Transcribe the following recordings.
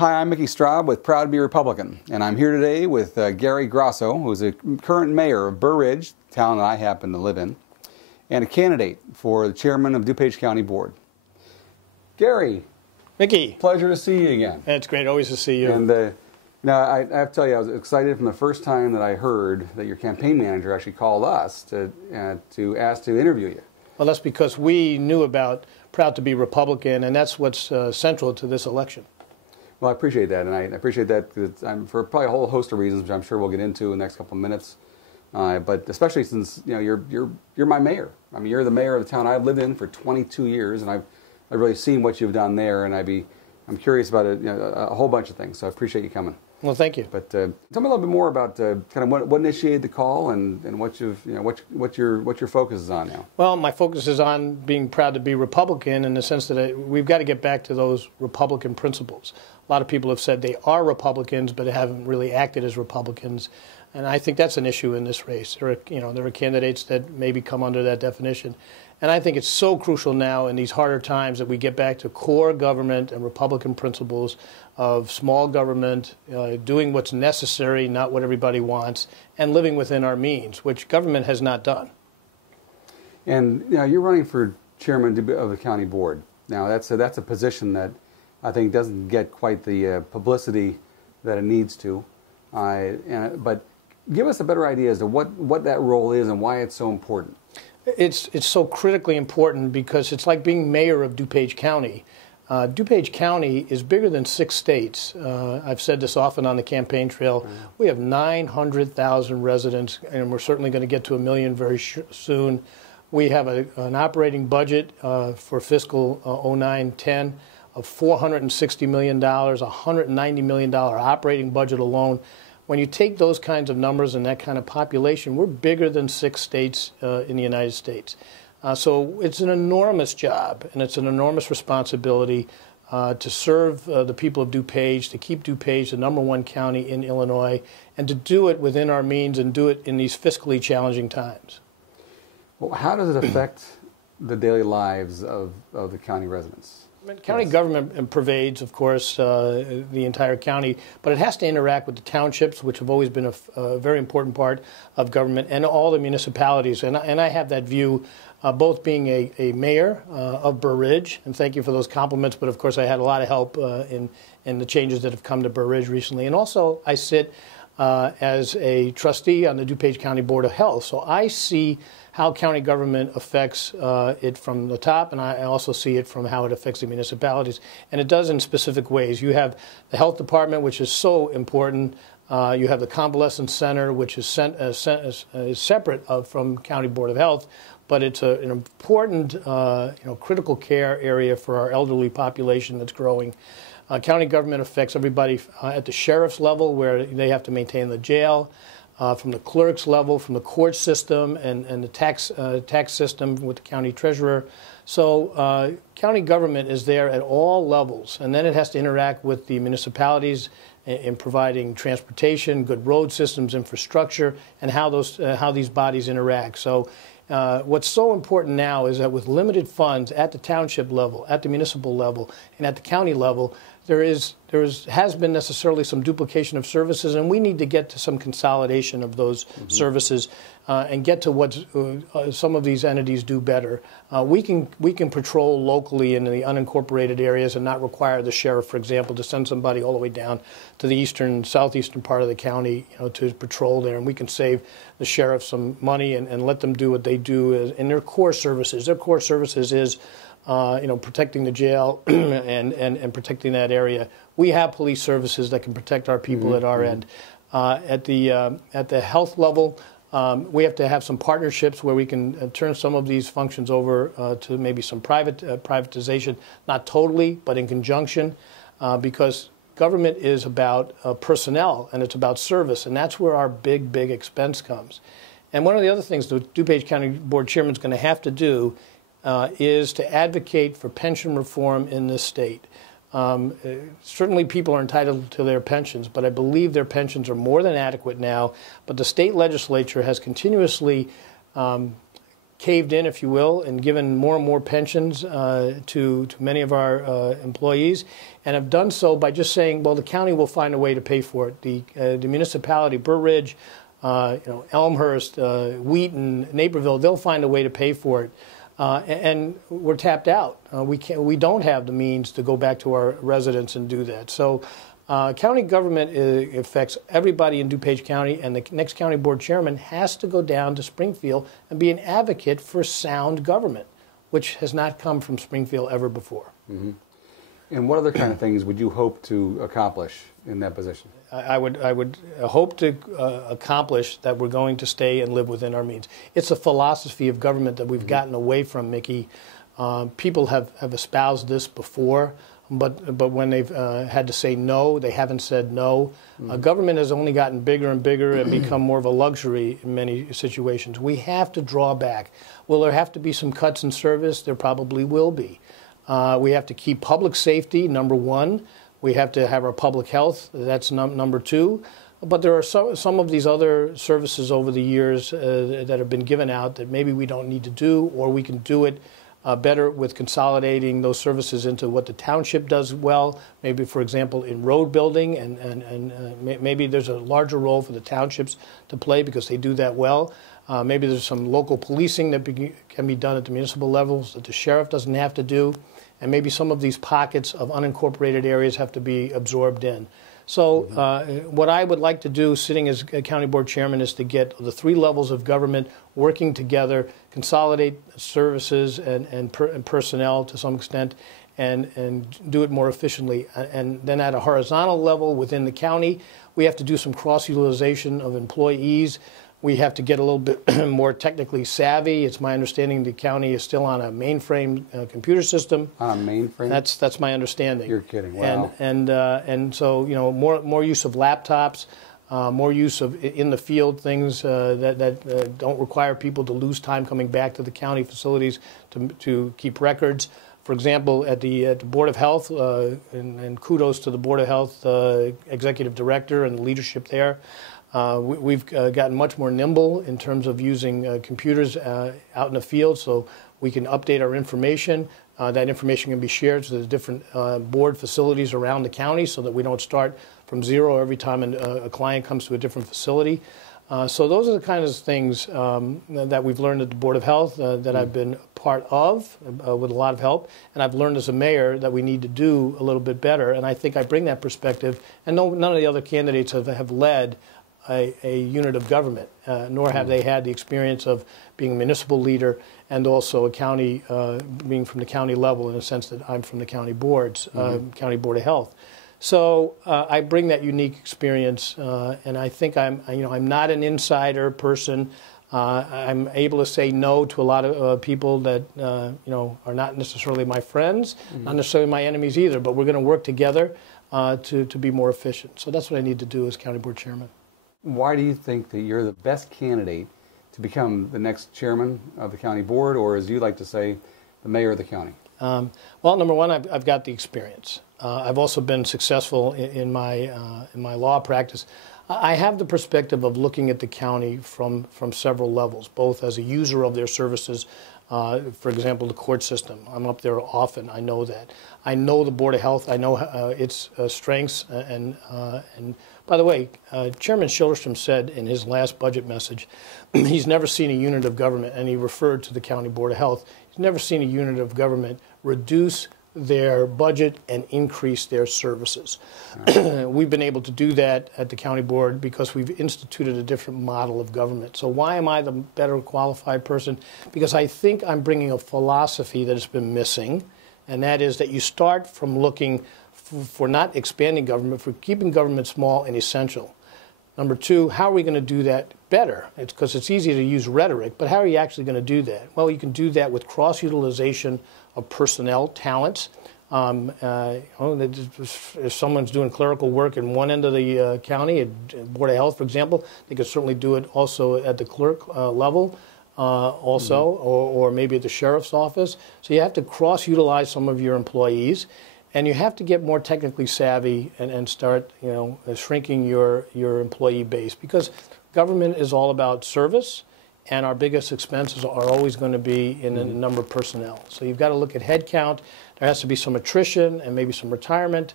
Hi, I'm Mickey Straub with Proud to be Republican, and I'm here today with Gary Grasso, who's a current mayor of Burr Ridge, the town that I happen to live in, and a candidate for the chairman of DuPage County Board. Gary. Mickey. Pleasure to see you again. It's great always to see you. And now, I have to tell you, I was excited from the first time that I heard that your campaign manager actually called us to ask to interview you. Well, that's because we knew about Proud to be Republican, and that's what's central to this election. Well, I appreciate that, and I appreciate that for probably a whole host of reasons, which I'm sure we'll get into in the next couple of minutes. But especially since you're my mayor. I mean, you're the mayor of the town I've lived in for 22 years, and I've really seen what you've done there, and I'm curious about a whole bunch of things. So I appreciate you coming. Well, thank you. But tell me a little bit more about kind of what initiated the call and what your focus is on now. Well, my focus is on being proud to be Republican in the sense that we've got to get back to those Republican principles. A lot of people have said they are Republicans, but haven't really acted as Republicans, and I think that's an issue in this race. There are candidates that maybe come under that definition, and I think it's so crucial now in these harder times that we get back to core government and Republican principles of small government, doing what's necessary, not what everybody wants, and living within our means, which government has not done. And you're running for chairman of the county board. Now that's a position that I think doesn't get quite the publicity that it needs to. But give us a better idea as to what that role is and why it's so important. It's so critically important because it's like being mayor of DuPage County. DuPage County is bigger than 6 states. I've said this often on the campaign trail. Mm-hmm. We have 900,000 residents, and we're certainly going to get to 1 million very soon. We have an operating budget for fiscal 09-10 of $460 million, $190 million operating budget alone. When you take those kinds of numbers and that kind of population, we're bigger than 6 states in the United States. So it's an enormous job, and it's an enormous responsibility to serve the people of DuPage, to keep DuPage the #1 county in Illinois, and to do it within our means and do it in these fiscally challenging times. Well, how does it affect the daily lives of the county residents? County government pervades, of course, the entire county, but it has to interact with the townships, which have always been a very important part of government, and all the municipalities. And I have that view, both being a mayor of Burr Ridge, and thank you for those compliments, but of course I had a lot of help in the changes that have come to Burr Ridge recently. And also I sit as a trustee on the DuPage County Board of Health, so I see how county government affects it from the top, and I also see it from how it affects the municipalities. And it does in specific ways. You have the health department, which is so important. You have the convalescent center, which is separate from County Board of Health, but it's an important critical care area for our elderly population that's growing. County government affects everybody at the sheriff's level, where they have to maintain the jail. From the clerk's level, from the court system, and the tax system with the county treasurer. So county government is there at all levels, and then it has to interact with the municipalities in providing transportation, good road systems, infrastructure, and how these bodies interact. So what's so important now is that with limited funds at the township level, at the municipal level, and at the county level, there has been necessarily some duplication of services, and we need to get to some consolidation of those services and get to what some of these entities do better. We can patrol locally in the unincorporated areas and not require the sheriff, for example, to send somebody all the way down to the southeastern part of the county, to patrol there, and we can save the sheriff some money and let them do what they do in their core services. Their core services is protecting the jail and protecting that area. We have police services that can protect our people at our end. At the health level, we have to have some partnerships where we can turn some of these functions over to maybe some privatization, not totally, but in conjunction, because government is about personnel and it's about service, and that's where our big expense comes. And one of the other things the DuPage County Board Chairman is going to have to do is to advocate for pension reform in this state. Certainly people are entitled to their pensions, but I believe their pensions are more than adequate now. But the state legislature has continuously caved in, if you will, and given more and more pensions to many of our employees, and have done so by just saying, well, the county will find a way to pay for it. The municipality, Burr Ridge, Elmhurst, Wheaton, Naperville, they'll find a way to pay for it. And we're tapped out. We don't have the means to go back to our residents and do that. So county government affects everybody in DuPage County, and the next county board chairman has to go down to Springfield and be an advocate for sound government, which has not come from Springfield ever before. Mm-hmm. And what other kind of things would you hope to accomplish in that position? I would hope to accomplish that we're going to stay and live within our means. It's a philosophy of government that we've gotten away from, Mickey. People have espoused this before, but when they've had to say no, they haven't said no. Government has only gotten bigger and bigger and become more of a luxury in many situations. We have to draw back. Will there have to be some cuts in service? There probably will be. We have to keep public safety, number one. We have to have our public health, that's number two. But there are some of these other services over the years that have been given out that maybe we don't need to do, or we can do it better with consolidating those services into what the township does well. Maybe, for example, in road building, and maybe there's a larger role for the townships to play because they do that well. Maybe there's some local policing that can be done at the municipal levels that the sheriff doesn't have to do. And maybe some of these pockets of unincorporated areas have to be absorbed in. So what I would like to do, sitting as a county board chairman, is to get the three levels of government working together, consolidate services and personnel to some extent, and do it more efficiently. And then at a horizontal level within the county, we have to do some cross-utilization of employees. We have to get a little bit more technically savvy. It's my understanding the county is still on a mainframe computer system. On a mainframe? That's my understanding. You're kidding! Wow. And so more use of laptops, more use of in the field things that don't require people to lose time coming back to the county facilities to keep records. For example, at the Board of Health, and kudos to the Board of Health executive director and the leadership there. We've gotten much more nimble in terms of using computers out in the field, so we can update our information. That information can be shared to the different board facilities around the county so that we don't start from zero every time a client comes to a different facility. So those are the kinds of things that we've learned at the Board of Health that I've been part of with a lot of help, and I've learned as a mayor that we need to do a little bit better, and I think I bring that perspective, and none of the other candidates have led a unit of government, nor have they had the experience of being a municipal leader and also a county, being from the county level in the sense that I'm from the county boards, County Board of Health. So I bring that unique experience, and I think I'm not an insider person. I'm able to say no to a lot of people that are not necessarily my friends, not necessarily my enemies either. But we're going to work together to be more efficient. So that's what I need to do as county board chairman. Why do you think that you're the best candidate to become the next chairman of the county board, or as you like to say, the mayor of the county? Well, number one, I've got the experience. I've also been successful in my law practice. I have the perspective of looking at the county from several levels, both as a user of their services. For example, the court system. I'm up there often. I know that. I know the Board of Health. I know its strengths. And by the way, Chairman Schillerstrom said in his last budget message, he's never seen a unit of government, and he referred to the County Board of Health. He's never seen a unit of government reduce their budget and increase their services. We've been able to do that at the county board because we've instituted a different model of government. So why am I the better qualified person? Because I think I'm bringing a philosophy that has been missing, and that is that you start from looking for not expanding government, for keeping government small and essential. Number two, how are we going to do that better? It's because it's easy to use rhetoric, but how are you actually going to do that? Well, you can do that with cross-utilization of personnel talents. If someone's doing clerical work in one end of the county, at Board of Health, for example, they could certainly do it also at the clerk level or maybe at the sheriff's office. So you have to cross-utilize some of your employees. And you have to get more technically savvy and start, shrinking your employee base, because government is all about service, and our biggest expenses are always going to be in the number of personnel. So you've got to look at headcount. There has to be some attrition and maybe some retirement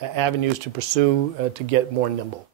avenues to pursue to get more nimble.